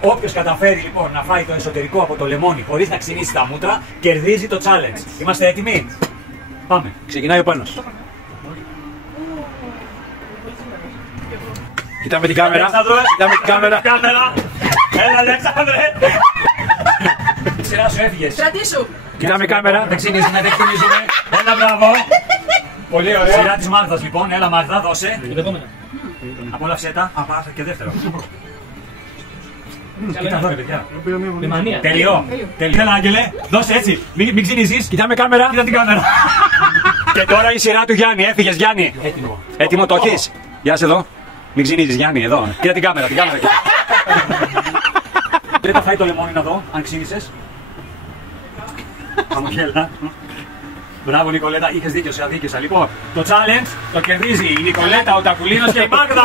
Όποιος καταφέρει λοιπόν να φάει το εσωτερικό από το λεμόνι χωρίς να ξυνήσει τα μούτρα, κερδίζει το challenge. Είμαστε έτοιμοι? Πάμε. Ξεκινάει ο Πάνος. Κοιτάμε την κάμερα. Κοιτάμε την κάμερα. Έλα, Αλέξανδρε. Σειρά σου έφυγες. Κρατήσου. Κοιτάμε κάμερα. Δεν ξυνίζουμε, δεν ξυνίζουμε. Έλα, μπράβο. Πολύ ωραία. Σειρά της Μάγδας λοιπόν. Έλα, Μάγδα, δώσε. Απόλαυσέ τα. Α, πάσα και δεύτερο. Κοίτα εδώ, ρε παιδιά. Τελειώ. Έλα, Άγγελε. Δώσε έτσι. Μην ξυνίζεις. Κοιτάμε κάμερα. Κοίτα την κάμερα. Και τώρα η σειρά του Γιάννη. Έφυγες, Γιάννη. Έτοιμο το έχεις? Γεια σε εδώ. Μην ξυνίζεις, Γιάννη, εδώ. Κοίτα την κάμερα, την κάμερα. Δεν θα φάει το λεμόνι να δω, αν ξύνησες. Χαμογέλα. Μπράβο, Νικολέτα, είχες δίκιο, σε αδίκησα. Λοιπόν, το challenge το κερδίζει η Νικολέτα, ο Τακουλίνος και η Μάγδα.